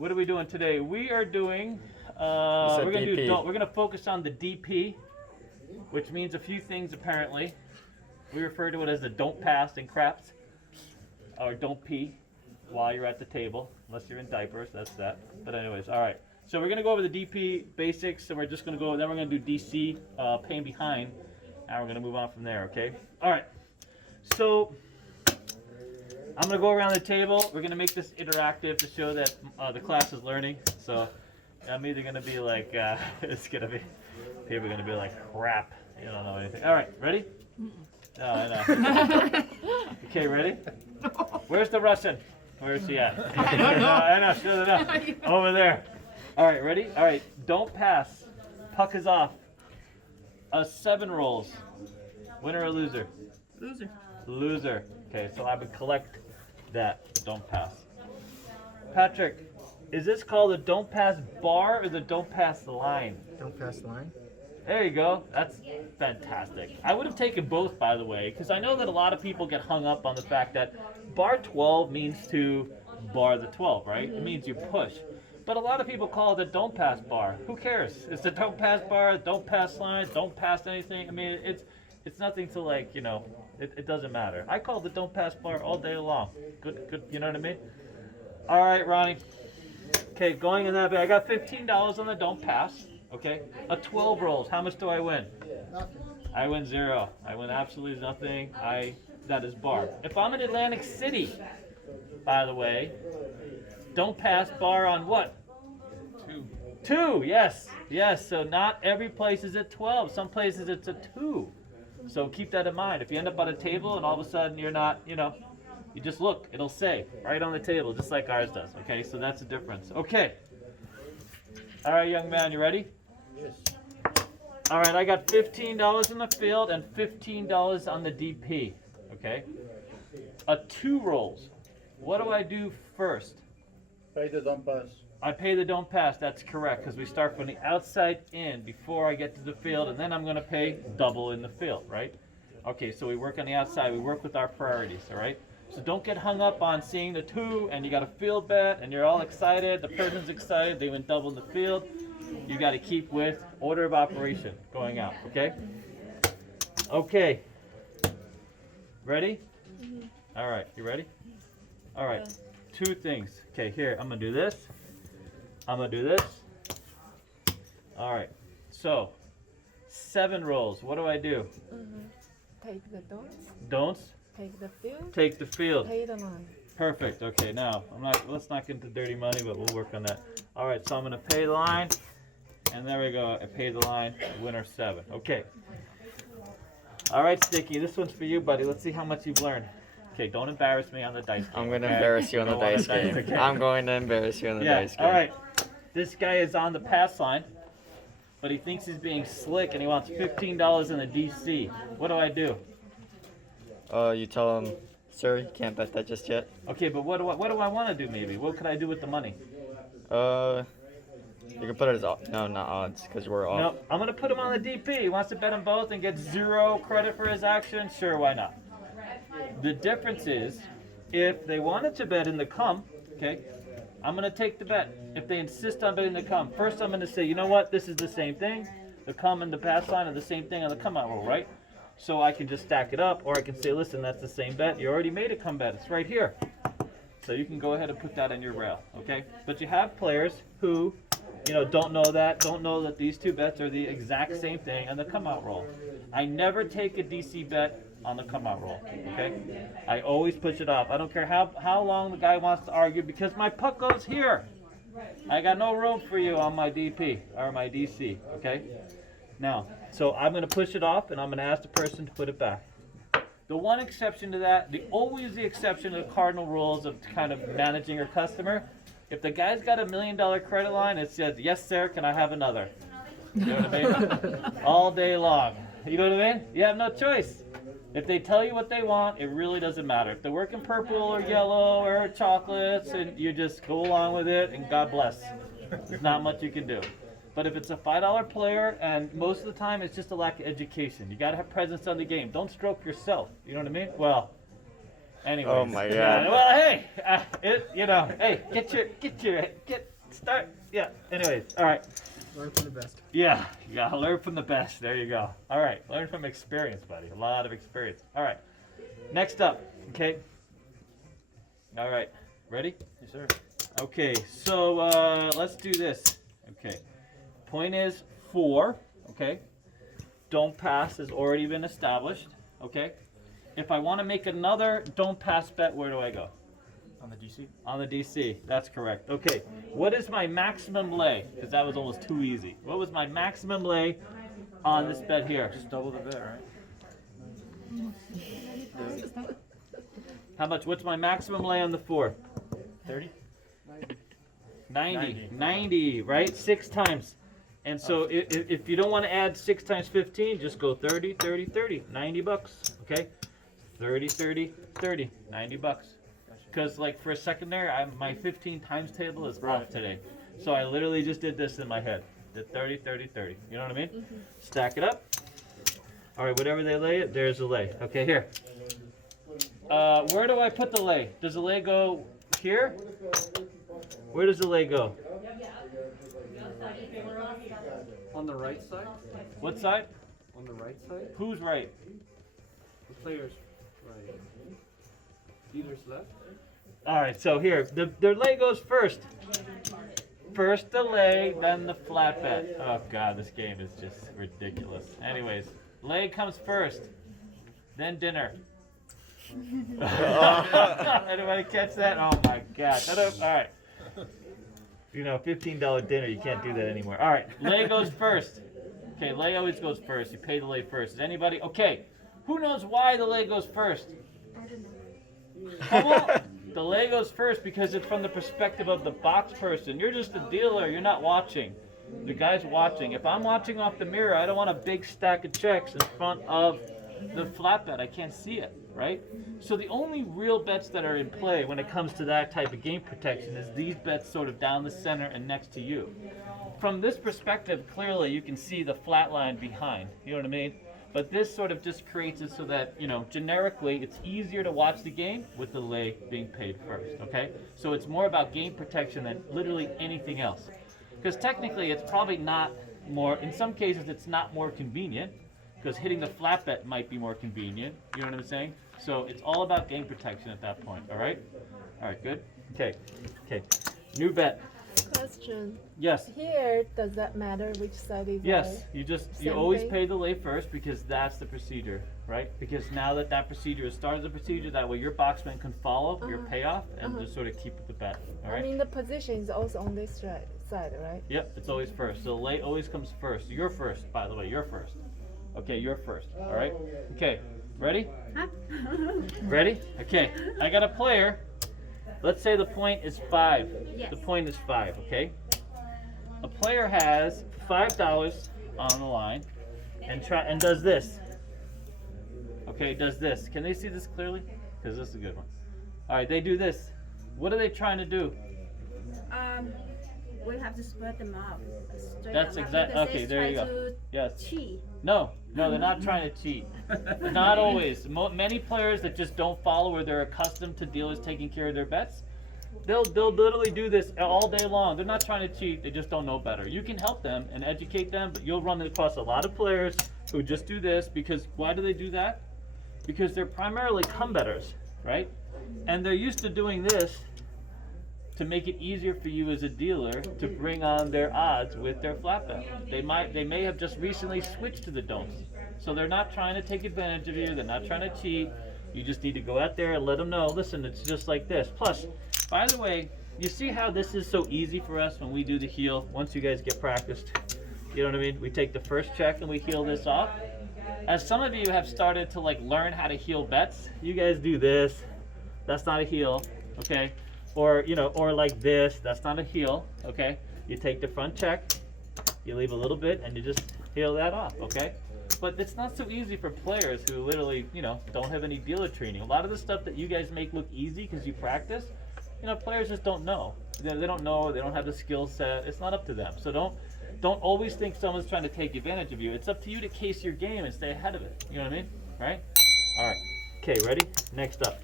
What are we doing today? We are doing, we're gonna focus on the DP, which means a few things apparently. We refer to it as the don't pass in craps, or don't pee while you're at the table, unless you're in diapers, that's that. But anyways, all right. So we're gonna go over the DP basics, and we're just gonna go, then we're gonna do DC, paying behind, and we're gonna move on from there, okay? All right, so I'm gonna go around the table. We're gonna make this interactive to show that the class is learning. So I'm either gonna be like, it's gonna be, people are gonna be like, crap, you don't know anything. All right, ready? No, I know. Okay, ready? Where's the Russian? Where is he at? I don't know. I know, sure enough. Over there. All right, ready? All right, don't pass. Puck is off. 7 rolls. Winner or loser? Loser. Loser. Okay, so I would collect that. Don't pass. Patrick, is this called the don't pass bar or the don't pass line? Don't pass the line. There you go. That's fantastic. I would have taken both, by the way, because I know that a lot of people get hung up on the fact that bar 12 means to bar the 12, right? It means you push. But a lot of people call it a don't pass bar. Who cares? It's the don't pass bar, don't pass line, don't pass anything. I mean, it's nothing to like, you know, it doesn't matter. I call it the don't pass bar all day long. Good, you know what I mean? All right, Ronnie. Okay, going in that way. I got $15 on the don't pass. Okay, 12 rolls. How much do I win? Nothing. I win 0. I win absolutely nothing. That is bar. If I'm in Atlantic City, by the way, don't pass bar on what? 2. Yes. So not every place is at 12. Some places it's a 2. So keep that in mind. If you end up on a table and all of a sudden you're not, you know, you just look. It'll say right on the table, just like ours does. Okay, so that's the difference. Okay. All right, young man, you ready? Yes. All right, I got $15 in the field and $15 on the DP. Okay. 2 rolls. What do I do first? Pay the don't pass. I pay the don't pass. That's correct, because we start from the outside in before I get to the field, and then I'm going to pay double in the field, right? Okay, so we work on the outside. We work with our priorities, all right? So don't get hung up on seeing the 2 and you got a field bet and you're all excited. The person's excited. They went double in the field. You got to keep with order of operation going out, okay? Okay. Ready? All right, you ready? All right, 2 things. Okay, here, I'm going to do this. I'm going to do this. All right, so 7 rolls. What do I do? Take the don'ts. Don'ts? Take the field. Take the field. Pay the line. Perfect. Okay, now let's not get into dirty money, but we'll work on that. All right, so I'm going to pay the line. And there we go. I paid the line. Winner 7. Okay. All right, Sticky. This one's for you, buddy. Let's see how much you've learned. Okay, don't embarrass me on the dice game. I'm going to embarrass you on the dice game. Okay. I'm going to embarrass you on the dice game. All right. This guy is on the pass line, but he thinks he's being slick and he wants $15 in the DC. What do I do? You tell him, sir, you can't bet that just yet. Okay, but what do I want to do maybe? What could I do with the money? You can put it as no, not odds, because we're off. No, I'm gonna put him on the DP. He wants to bet them both and get 0 credit for his action. Sure, why not? The difference is, if they wanted to bet in the come, okay, I'm gonna take the bet. If they insist on betting the come, first I'm gonna say, you know what? This is the same thing. The come and the pass line are the same thing on the come out roll, right? So I can just stack it up, or I can say, listen, that's the same bet. You already made a come bet. It's right here. So you can go ahead and put that in your rail, okay? But you have players who, you know, don't know that these 2 bets are the exact same thing on the come out roll. I never take a DC bet on the come out roll, okay? I always push it off. I don't care how long the guy wants to argue, because my puck goes here. I got no room for you on my DP or my DC, okay? Now, so I'm going to push it off, and I'm going to ask the person to put it back. The one exception to that, always the exception to the cardinal rules of kind of managing your customer, if the guy's got $1 million credit line, it says, yes, sir, can I have another? You know what I mean? All day long. You know what I mean? You have no choice. If they tell you what they want, it really doesn't matter. If they're working purple or yellow or chocolates, and you just go along with it, and God bless. There's not much you can do. But if it's a $5 player, and most of the time it's just a lack of education. You got to have presence on the game. Don't stroke yourself. You know what I mean? Well, Anyways. Oh my Yeah, God. well, hey, hey, get start. Yeah. Anyways, all right. Learn from the best. Yeah, you gotta learn from the best. There you go. All right, learn from experience, buddy. A lot of experience. All right. Next up, okay. All right, ready? Yes, sir. Okay, so let's do this. Okay, point is 4. Okay, don't pass has already been established. Okay, if I want to make another don't pass bet, where do I go? On the DC. On the DC. That's correct. Okay, what is my maximum lay? Because that was almost too easy. What was my maximum lay on this bet here? Just double the bet, right? How much? What's my maximum lay on the 4? 30. 90, right? 6 times. And so if you don't want to add 6 times 15, just go 30, 30, 30. 90 bucks, okay? 30, 30, 30. 90 bucks. Because like for a secondary, my 15 times table is off today. So I literally just did this in my head. Did 30, 30, 30. You know what I mean? Mm-hmm. Stack it up. All right, whatever they lay it, there's the lay. Okay, here. Where do I put the lay? Does the lay go here? Where does the lay go? On the right side? What side? On the right side? Who's right? The player's right. Dealer's left? All right, so here, the lay goes first. First the lay, then the flat bet. Oh God, this game is just ridiculous. Anyways, lay comes first, then dinner. Anybody catch that? Oh my God. All right. You know, $15 dinner, you can't do that anymore. All right, lay goes first. Okay, lay always goes first. You pay the lay first. Is anybody? Okay, who knows why the lay goes first? Come on. The lay goes first because it's from the perspective of the box person. You're just a dealer. You're not watching. The guy's watching. If I'm watching off the mirror, I don't want a big stack of checks in front of the flat bet. I can't see it, right? So the only real bets that are in play when it comes to that type of game protection is these bets sort of down the center and next to you. From this perspective, clearly you can see the flat line behind. You know what I mean? But this sort of just creates it so that, you know, generically it's easier to watch the game with the lay being paid first, okay? So it's more about game protection than literally anything else. Because technically it's probably not more, in some cases it's not more convenient, because hitting the flat bet might be more convenient, you know what I'm saying? So it's all about game protection at that point, all right? All right, good? Okay, new bet. Question. Yes. Here, does that matter which side is Yes, lay? you Same always thing? pay the lay first because that's the procedure, right? Because now that procedure has started the procedure, that way your boxman can follow your payoff and just sort of keep the bet, all I right? mean, the position is also on this side, right? Yep, it's always first. So lay always comes first. You're first, by the way, you're first. Okay, you're first, all right? Okay, ready? Ready? Okay, I got a player. Let's say the point is 5. Yes. The point is 5, okay? A player has $5 on the line and does this. Okay, does this. Can they see this clearly? Because this is a good one. All right, they do this. What are they trying to do? We have to spread them out. That's okay, there you go. Yes. Cheat. No, they're not trying to cheat. Not always. Many players that just don't follow or they're accustomed to dealers taking care of their bets, they'll literally do this all day long. They're not trying to cheat, they just don't know better. You can help them and educate them, but you'll run across a lot of players who just do this because, why do they do that? Because they're primarily come bettors, right? And they're used to doing this to make it easier for you as a dealer to bring on their odds with their flat bet. They may have just recently switched to the don'ts. So they're not trying to take advantage of you, they're not trying to cheat. You just need to go out there and let them know, listen, it's just like this. Plus, by the way, you see how this is so easy for us when we do the heel, once you guys get practiced? You know what I mean? We take the first check and we heel this off. As some of you have started to like learn how to heel bets, you guys do this. That's not a heel, okay? Or, you know, or like this, that's not a heel, okay? You take the front check, you leave a little bit, and you just heel that off, okay? But it's not so easy for players who literally, you know, don't have any dealer training. A lot of the stuff that you guys make look easy because you practice, you know, players just don't know. They don't know, they don't have the skill set, it's not up to them. So don't always think someone's trying to take advantage of you. It's up to you to case your game and stay ahead of it, you know what I mean? Right? All right, okay, ready? Next up.